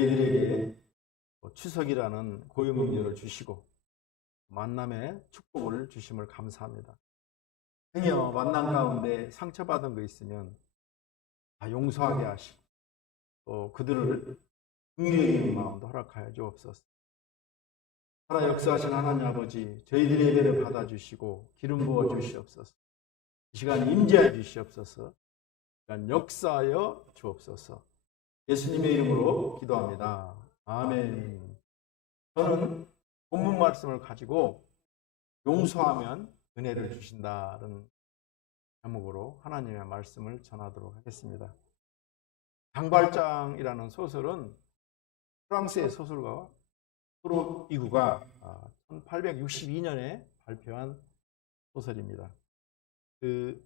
저희들에게 추석이라는 고유명절을 주시고 만남의 축복을 주심을 감사합니다. 행여 만남 가운데 상처받은 거 있으면 다 용서하게 하시고 또 그들을 긍휼히 여기는 마음도 허락하여 주옵소서. 살아 역사하신 하나님 아버지, 저희들의 예배를 받아주시고 기름 부어 주시옵소서. 이 시간 임재해 주시옵소서. 이 시간 역사하여 주옵소서. 예수님의 이름으로 기도합니다. 아멘. 저는 본문 말씀을 가지고 용서하면 은혜를 주신다는 제목으로 하나님의 말씀을 전하도록 하겠습니다. 장발장이라는 소설은 프랑스의 소설가 프로 이구가 1862년에 발표한 소설입니다. 그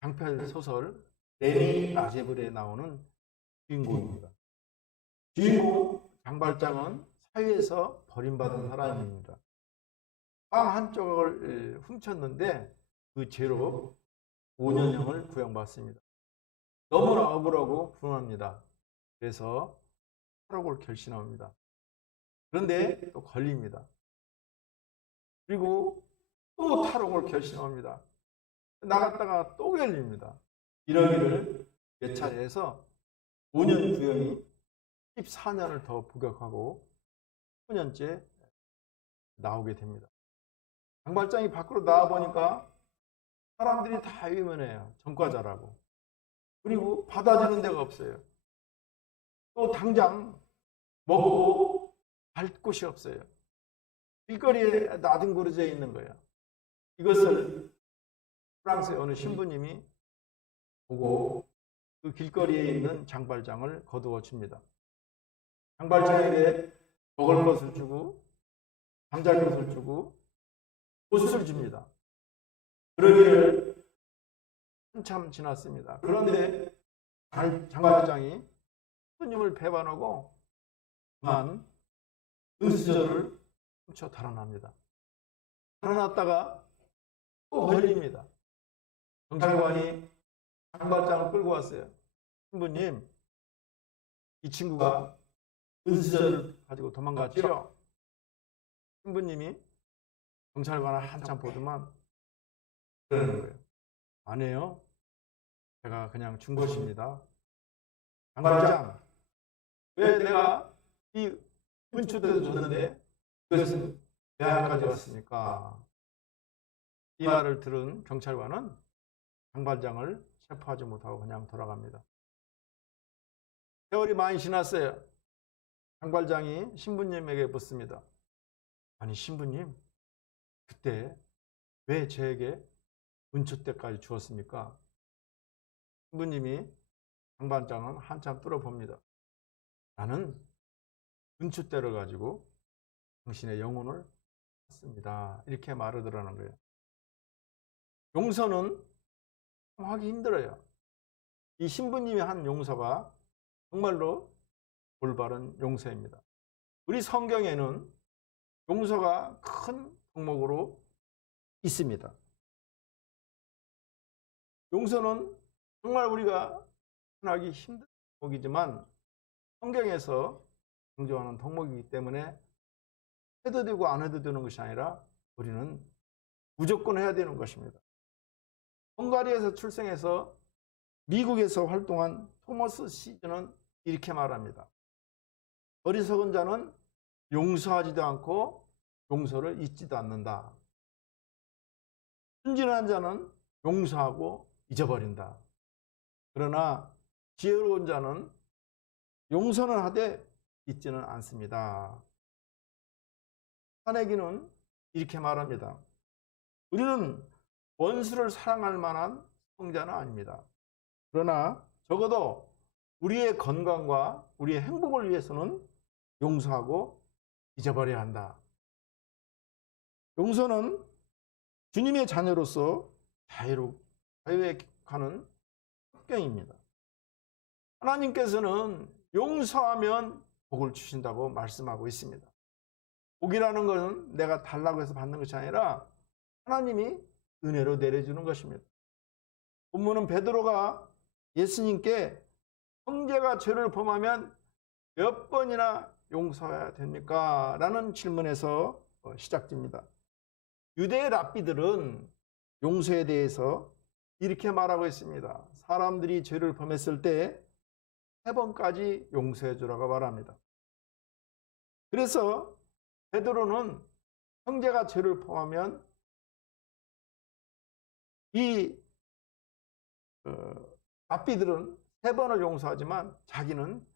장편 소설 레니 라제블에 나오는 주인공입니다. 주인공 장발장은 사회에서 버림받은 사람입니다. 빵 한 조각을 훔쳤는데 그 죄로 5년형을 구형받습니다. 너무나 억울하고 분합니다. 그래서 탈옥을 결심합니다. 그런데 또 걸립니다. 그리고 또 탈옥을 결심합니다. 나갔다가 또 걸립니다. 이러기를 몇 차례 해서 5년 구형이 14년을 더 부격하고 10년째 나오게 됩니다. 장발장이 밖으로 나와보니까 사람들이 다 위험해요. 전과자라고. 그리고 받아주는 데가 없어요. 또 당장 먹고 갈 곳이 없어요. 길거리에 나뒹굴어져 있는 거예요. 이것을 프랑스의 어느 신부님이 보고 그 길거리에 있는 장발장을 거두어 줍니다. 장발장에게 먹을 것을 주고 잠잘 것을 주고 옷을 줍니다. 그러기를 한참 지났습니다. 그런데 장발장이 신부님을 배반하고 그만 은수저를 훔쳐 달아납니다. 달아났다가 또 걸립니다. 경찰관이 장발장을 끌고 왔어요. 신부님, 이 친구가 은수저를 가지고 도망갔죠? 신부님이 경찰관을 한참 보더만 그러는 거예요. 아니에요. 제가 그냥 준 것입니다. 장발장, 왜 내가 이 은추대도 줬는데 그것은 대학까지 왔습니까? 이 말을 들은 경찰관은 장발장을 체포하지 못하고 그냥 돌아갑니다. 세월이 많이 지났어요. 장발장이 신부님에게 묻습니다. 아니 신부님, 그때 왜 저에게 은추대까지 주었습니까? 신부님이 장발장은 한참 뚫어봅니다. 나는 은추대를 가지고 당신의 영혼을 샀습니다. 이렇게 말하더라는 거예요. 용서는 하기 힘들어요. 이 신부님이 한 용서가 정말로 올바른 용서입니다. 우리 성경에는 용서가 큰 덕목으로 있습니다. 용서는 정말 우리가 하기 힘든 덕목이지만 성경에서 강조하는 덕목이기 때문에 해도 되고 안 해도 되는 것이 아니라 우리는 무조건 해야 되는 것입니다. 헝가리에서 출생해서 미국에서 활동한 토머스 시즈는 이렇게 말합니다. 어리석은 자는 용서하지도 않고 용서를 잊지도 않는다. 순진한 자는 용서하고 잊어버린다. 그러나 지혜로운 자는 용서는 하되 잊지는 않습니다. 카네기는 이렇게 말합니다. 우리는 원수를 사랑할 만한 성자는 아닙니다. 그러나 적어도 우리의 건강과 우리의 행복을 위해서는 용서하고 잊어버려야 한다. 용서는 주님의 자녀로서 자유하는 특경입니다. 하나님께서는 용서하면 복을 주신다고 말씀하고 있습니다. 복이라는 것은 내가 달라고 해서 받는 것이 아니라 하나님이 은혜로 내려주는 것입니다. 본문은 베드로가 예수님께 형제가 죄를 범하면 몇 번이나 용서해야 됩니까? 라는 질문에서 시작됩니다. 유대의 랍비들은 용서에 대해서 이렇게 말하고 있습니다. 사람들이 죄를 범했을 때 3번까지 용서해 주라고 말합니다. 그래서 베드로는 형제가 죄를 범하면 이 랍비들은 3번을 용서하지만 자기는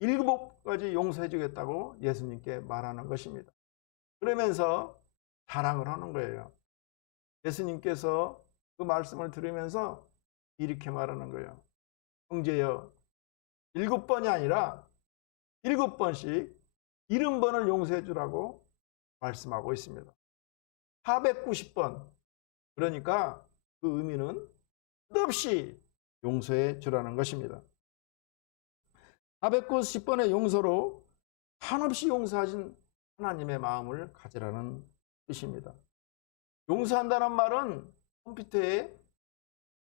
7번까지 용서해 주겠다고 예수님께 말하는 것입니다. 그러면서 자랑을 하는 거예요. 예수님께서 그 말씀을 들으면서 이렇게 말하는 거예요. 형제여, 7번이 아니라 7번씩 70번을 용서해 주라고 말씀하고 있습니다. 490번. 그러니까 그 의미는 끝없이 용서해 주라는 것입니다. 490번의 용서로 한없이 용서하신 하나님의 마음을 가지라는 뜻입니다. 용서한다는 말은 컴퓨터에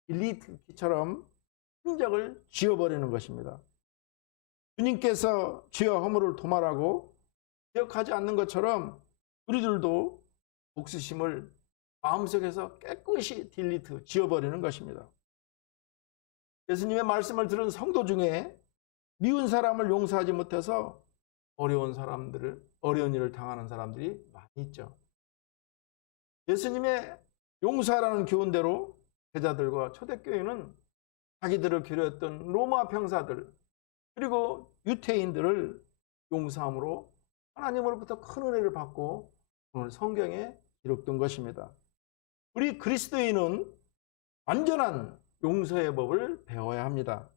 딜리트 키처럼 흔적을 지워버리는 것입니다. 주님께서 죄와 허물을 도말하고 기억하지 않는 것처럼 우리들도 복수심을 마음속에서 깨끗이 딜리트 지워버리는 것입니다. 예수님의 말씀을 들은 성도 중에 미운 사람을 용서하지 못해서 어려운 일을 당하는 사람들이 많이 있죠. 예수님의 용서하라는 교훈대로 제자들과 초대교회는 자기들을 괴롭혔던 로마 병사들 그리고 유태인들을 용서함으로 하나님으로부터 큰 은혜를 받고 오늘 성경에 기록된 것입니다. 우리 그리스도인은 완전한 용서의 법을 배워야 합니다.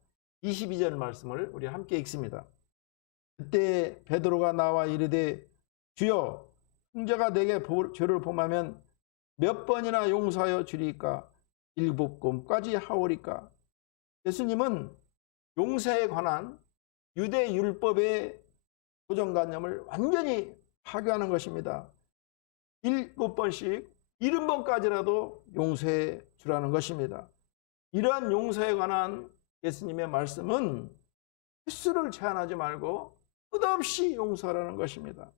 22절 말씀을 우리 함께 읽습니다. 그때 베드로가 나와 이르되 주여, 형제가 내게 죄를 범하면 몇 번이나 용서하여 주리까? 7번까지 하오리까? 예수님은 용서에 관한 유대 율법의 고정관념을 완전히 파괴하는 것입니다. 7번씩 70번까지라도 용서해 주라는 것입니다. 이러한 용서에 관한 예수님의 말씀은 횟수를 제한하지 말고 끝없이 용서하라는 것입니다.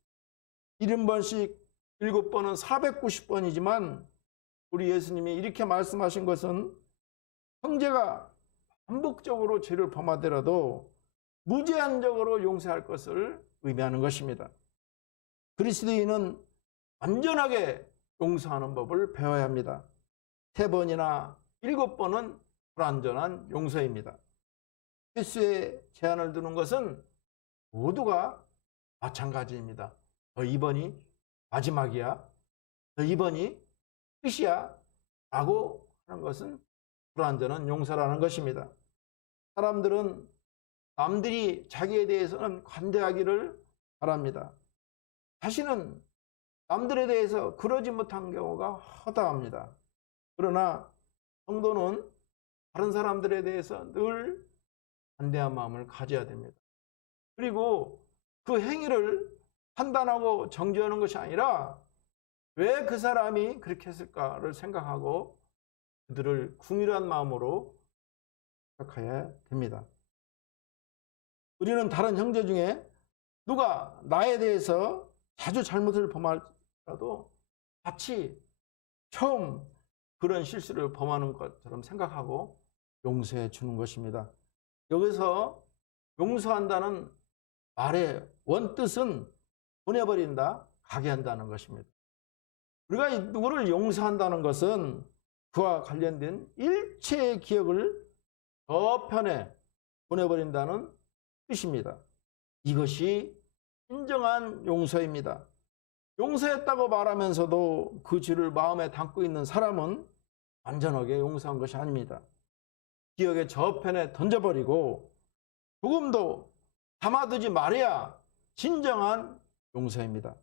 70번씩 7번은 490번이지만 우리 예수님이 이렇게 말씀하신 것은 형제가 반복적으로 죄를 범하더라도 무제한적으로 용서할 것을 의미하는 것입니다. 그리스도인은 완전하게 용서하는 법을 배워야 합니다. 3번이나 7번은 불완전한 용서입니다. 횟수에 제한을 두는 것은 모두가 마찬가지입니다. 너 이번이 마지막이야. 너 이번이 끝이야. 라고 하는 것은 불완전한 용서라는 것입니다. 사람들은 남들이 자기에 대해서는 관대하기를 바랍니다. 자신은 남들에 대해서 그러지 못한 경우가 허다합니다. 그러나 성도는 다른 사람들에 대해서 늘 관대한 마음을 가져야 됩니다. 그리고 그 행위를 판단하고 정죄하는 것이 아니라 왜 그 사람이 그렇게 했을까를 생각하고 그들을 궁일한 마음으로 생각해야 됩니다. 우리는 다른 형제 중에 누가 나에 대해서 자주 잘못을 범하더라도 같이 처음 그런 실수를 범하는 것처럼 생각하고 용서해 주는 것입니다. 여기서 용서한다는 말의 원뜻은 보내버린다, 가게 한다는 것입니다. 우리가 누구를 용서한다는 것은 그와 관련된 일체의 기억을 저편에 보내버린다는 뜻입니다. 이것이 진정한 용서입니다. 용서했다고 말하면서도 그 죄를 마음에 담고 있는 사람은 완전하게 용서한 것이 아닙니다. 기억의 저편에 던져버리고 조금도 담아두지 말아야 진정한 용서입니다.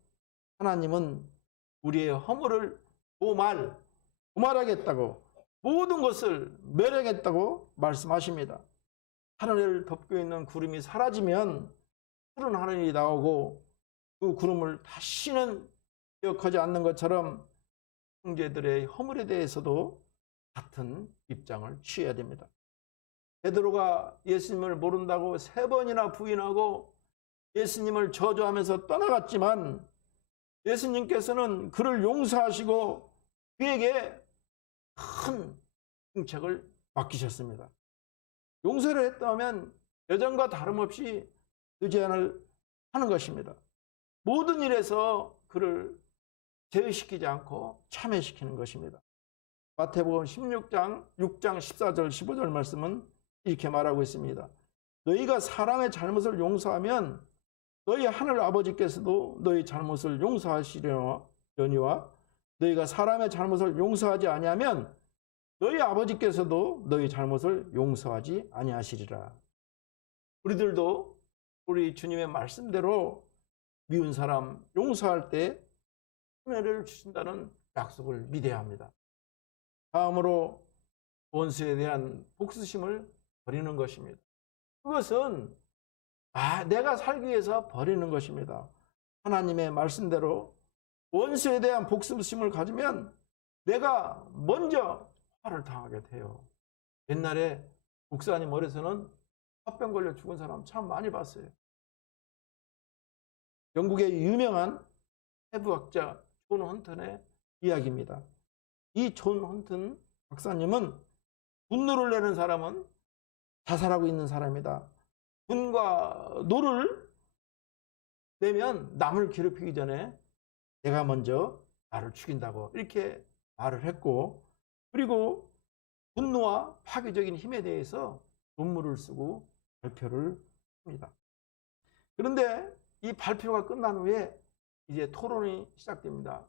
하나님은 우리의 허물을 도말하겠다고 모든 것을 멸하겠다고 말씀하십니다. 하늘을 덮고 있는 구름이 사라지면 푸른 하늘이 나오고 그 구름을 다시는 기억하지 않는 것처럼 형제들의 허물에 대해서도 같은 입장을 취해야 됩니다. 베드로가 예수님을 모른다고 3번이나 부인하고 예수님을 저주하면서 떠나갔지만 예수님께서는 그를 용서하시고 그에게 큰 승책을 맡기셨습니다. 용서를 했다면 여전과 다름없이 그 제안을 하는 것입니다. 모든 일에서 그를 제외시키지 않고 참여시키는 것입니다. 마태복음 16장 6장 14절 15절 말씀은 이렇게 말하고 있습니다. 너희가 사람의 잘못을 용서하면 너희 하늘 아버지께서도 너희 잘못을 용서하시려니와 너희가 사람의 잘못을 용서하지 아니하면 너희 아버지께서도 너희 잘못을 용서하지 아니하시리라. 우리들도 우리 주님의 말씀대로 미운 사람 용서할 때 은혜를 주신다는 약속을 믿어야 합니다. 다음으로 원수에 대한 복수심을 버리는 것입니다. 그것은 내가 살기 위해서 버리는 것입니다. 하나님의 말씀대로 원수에 대한 복수심을 가지면 내가 먼저 화를 당하게 돼요. 옛날에 목사님 어려서는 화병 걸려 죽은 사람 참 많이 봤어요. 영국의 유명한 해부학자 존 헌튼의 이야기입니다. 이 존 헌튼 박사님은 분노를 내는 사람은 자살하고 있는 사람이다. 분과 노를 내면 남을 괴롭히기 전에 내가 먼저 나를 죽인다고 이렇게 말을 했고, 그리고 분노와 파괴적인 힘에 대해서 논문을 쓰고 발표를 합니다. 그런데 이 발표가 끝난 후에 이제 토론이 시작됩니다.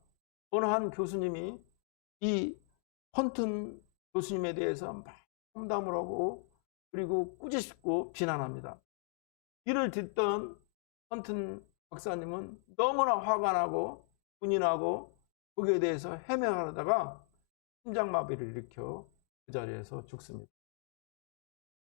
어느 한 교수님이 이 헌튼 교수님에 대해서 막 험담을 하고 그리고 꾸짖고 비난합니다. 이를 듣던 헌튼 박사님은 너무나 화가 나고 분이 나고 거기에 대해서 해명하다가 심장마비를 일으켜 그 자리에서 죽습니다.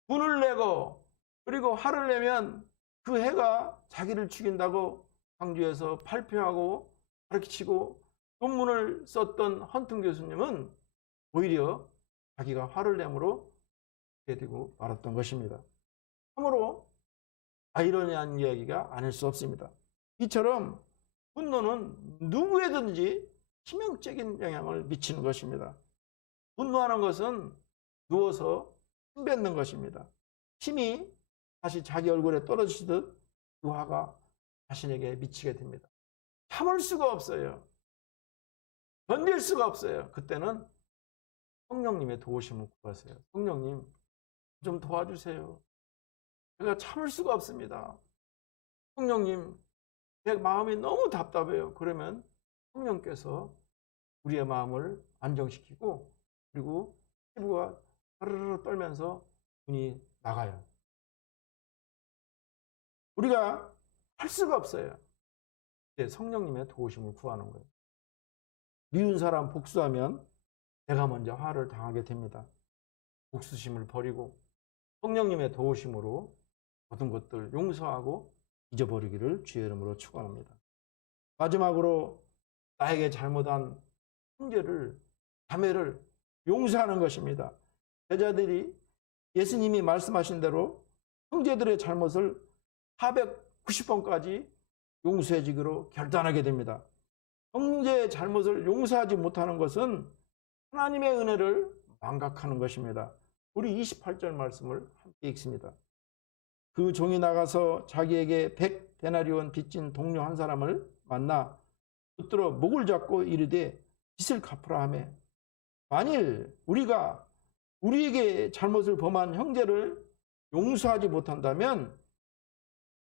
분을 내고 그리고 화를 내면 그 해가 자기를 죽인다고 강조해서 발표하고 가르치고 논문을 썼던 헌튼 교수님은 오히려 자기가 화를 내므로 죽게 되고 말았던 것입니다. 참으로 아이러니한 이야기가 아닐 수 없습니다. 이처럼 분노는 누구에든지 치명적인 영향을 미치는 것입니다. 분노하는 것은 누워서 침 뱉는 것입니다. 침이 다시 자기 얼굴에 떨어지듯 그 화가 자신에게 미치게 됩니다. 참을 수가 없어요. 견딜 수가 없어요. 그때는 성령님의 도우심을 구하세요. 성령님, 좀 도와주세요. 제가 참을 수가 없습니다. 성령님, 제 마음이 너무 답답해요. 그러면 성령께서 우리의 마음을 안정시키고 그리고 피부가 하르르 떨면서 눈이 나가요. 우리가 할 수가 없어요. 성령님의 도우심을 구하는 거예요. 미운 사람 복수하면 내가 먼저 화를 당하게 됩니다. 복수심을 버리고 성령님의 도우심으로 모든 것들 용서하고 잊어버리기를 주의 이름으로 축원합니다. 마지막으로 나에게 잘못한 형제를 자매를 용서하는 것입니다. 제자들이 예수님이 말씀하신 대로 형제들의 잘못을 490번까지 용서해 주기로 결단하게 됩니다. 형제의 잘못을 용서하지 못하는 것은 하나님의 은혜를 망각하는 것입니다. 우리 28절 말씀을 함께 읽습니다. 그 종이 나가서 자기에게 100데나리온 빚진 동료 한 사람을 만나 붙들어 목을 잡고 이르되 빚을 갚으라 하며, 만일 우리가 우리에게 잘못을 범한 형제를 용서하지 못한다면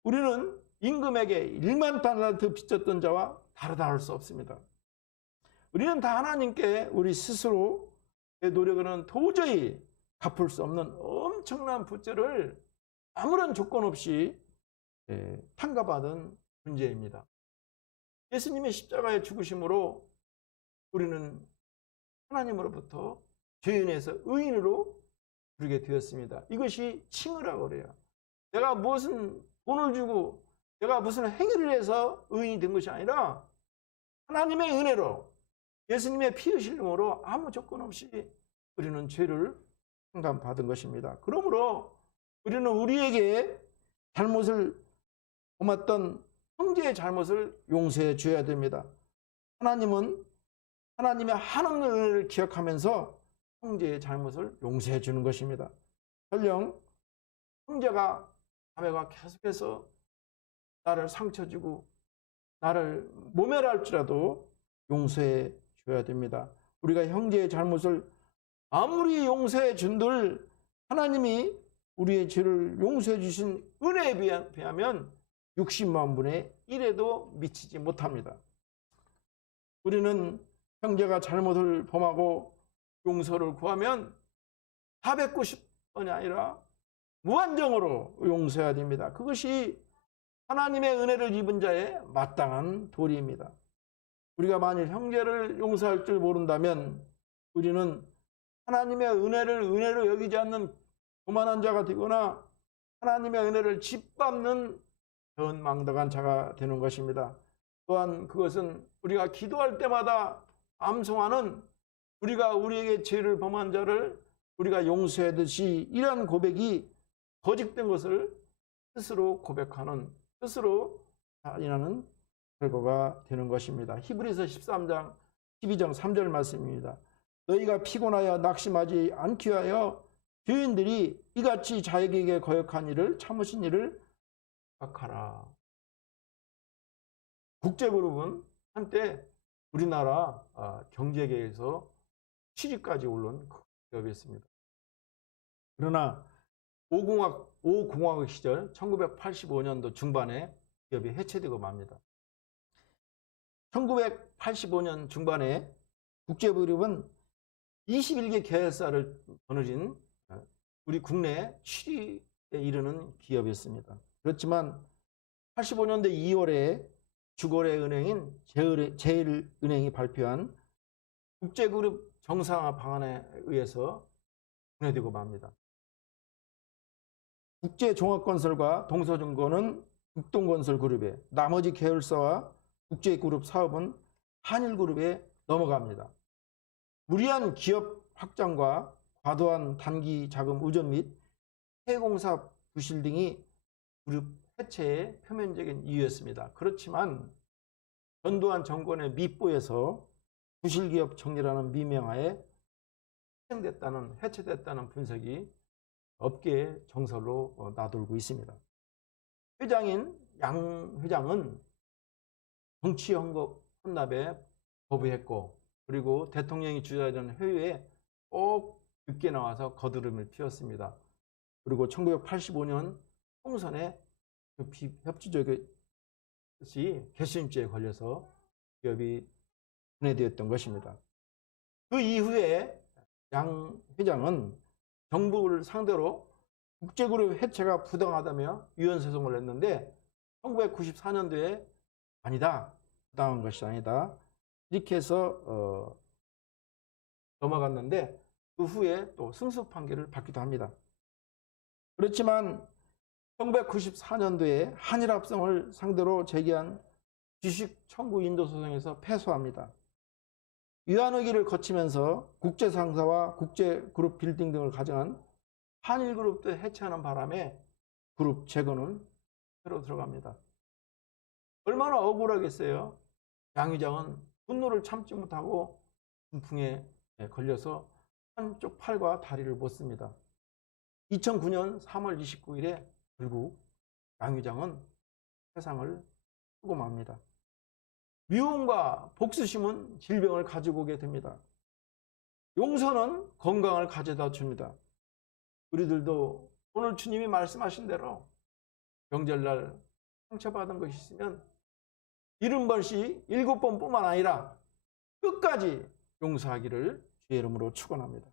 우리는 임금에게 1만 달란트 빚졌던 자와 다르다 할 수 없습니다. 우리는 다 하나님께 우리 스스로의 노력으로는 도저히 갚을 수 없는 엄청난 부채를 아무런 조건 없이 탕감받은 문제입니다. 예수님의 십자가의 죽으심으로 우리는 하나님으로부터 죄인에서 의인으로 부르게 되었습니다. 이것이 칭의라고 그래요. 내가 무슨 돈을 주고 내가 무슨 행위를 해서 의인이 된 것이 아니라 하나님의 은혜로 예수님의 피 흘림으로 아무 조건 없이 우리는 죄를 탕감받은 것입니다. 그러므로 우리는 우리에게 잘못을 범했던 형제의 잘못을 용서해 줘야 됩니다. 하나님은 하나님의 하나님 은혜를 기억하면서 형제의 잘못을 용서해 주는 것입니다. 설령 형제가 자매가 계속해서 나를 상처 주고 나를 모멸할지라도 용서해 줘야 됩니다. 우리가 형제의 잘못을 아무리 용서해 준들 하나님이 우리의 죄를 용서해 주신 은혜에 비하면 60만 분의 1에도 미치지 못합니다. 우리는 형제가 잘못을 범하고 용서를 구하면 490번이 아니라 무한정으로 용서해야 됩니다. 그것이 하나님의 은혜를 입은 자의 마땅한 도리입니다. 우리가 만일 형제를 용서할 줄 모른다면 우리는 하나님의 은혜를 은혜로 여기지 않는 교만한 자가 되거나 하나님의 은혜를 짓밟는 변망덕한 자가 되는 것입니다. 또한 그것은 우리가 기도할 때마다 암송하는 우리가 우리에게 죄를 범한 자를 우리가 용서하듯이 이러한 고백이 거짓된 것을 스스로 고백하는 스스로 자인하는 결과가 되는 것입니다. 히브리서 13장 12장 3절 말씀입니다. 너희가 피곤하여 낙심하지 않기 위하여 죄인들이 이같이 자에게 거역한 일을 참으신 일을 생각하라. 국제그룹은 한때 우리나라 경제계에서 7위까지 오른 기업이었습니다. 그러나 5공화국 시절 1985년도 중반에 기업이 해체되고 맙니다. 1985년 중반에 국제그룹은 21개 계열사를 거느린 우리 국내 7위에 이르는 기업이었습니다. 그렇지만 85년도 2월에 주거래은행인 제일은행이 발표한 국제그룹 정상화 방안에 의해서 분해되고 맙니다. 국제종합건설과 동서증권은 국동건설그룹에, 나머지 계열사와 국제그룹 사업은 한일그룹에 넘어갑니다. 무리한 기업 확장과 과도한 단기 자금 의존 및 해공사 부실 등이 그룹 해체의 표면적인 이유였습니다. 그렇지만 전두환 정권의 밑보에서 부실기업 정리라는 미명하에 해체됐다는 분석이 업계의 정설로 나돌고 있습니다. 회장인 양 회장은 정치 헌납에 거부했고, 그리고 대통령이 주재하던 회의에 꼭 늦게 나와서 거드름을 피웠습니다. 그리고 1985년 총선에 협치적인 것이 개수임죄에 걸려서 기업이 분해되었던 것입니다. 그 이후에 양 회장은 정부를 상대로 국제그룹 해체가 부당하다며 위헌소송을 냈는데 1994년도에 아니다, 부당한 것이 아니다, 이렇게 해서 넘어갔는데 그 후에 또 승소 판결을 받기도 합니다. 그렇지만 1994년도에 한일합성을 상대로 제기한 주식 청구 인도 소송에서 패소합니다. 위안의기를 거치면서 국제상사와 국제그룹 빌딩 등을 가정한 한일그룹도 해체하는 바람에 그룹 재건은 새로 들어갑니다. 얼마나 억울하겠어요. 양 회장은 분노를 참지 못하고 분풍에 걸려서 한쪽 팔과 다리를 못 씁니다. 2009년 3월 29일에 결국 양 회장은 세상을 쓰고 맙니다. 미움과 복수심은 질병을 가지고 오게 됩니다. 용서는 건강을 가져다 줍니다. 우리들도 오늘 주님이 말씀하신 대로 명절날 상처받은 것이 있으면 70번씩 7번뿐만 아니라 끝까지 용서하기를 주의 이름으로 축원합니다.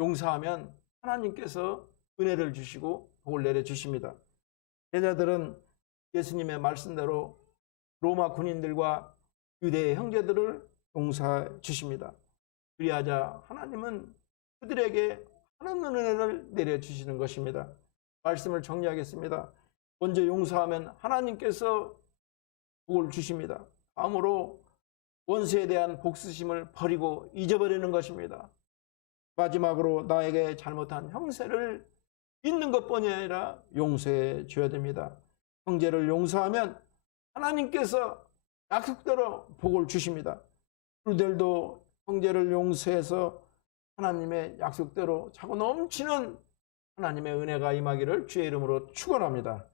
용서하면 하나님께서 은혜를 주시고 복을 내려주십니다. 제자들은 예수님의 말씀대로 로마 군인들과 유대의 형제들을 용서해 주십니다. 그리하자 하나님은 그들에게 하나님 은혜를 내려주시는 것입니다. 말씀을 정리하겠습니다. 먼저 용서하면 하나님께서 복을 주십니다. 다음으로 원수에 대한 복수심을 버리고 잊어버리는 것입니다. 마지막으로 나에게 잘못한 형세를 잊는 것뿐이 아니라 용서해 줘야 됩니다. 형제를 용서하면 하나님께서 약속대로 복을 주십니다. 우리들도 형제를 용서해서 하나님의 약속대로 차고 넘치는 하나님의 은혜가 임하기를 주의 이름으로 축원합니다.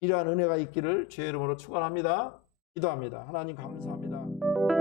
이러한 은혜가 있기를 주의 이름으로 축원합니다. 기도합니다. 하나님 감사합니다.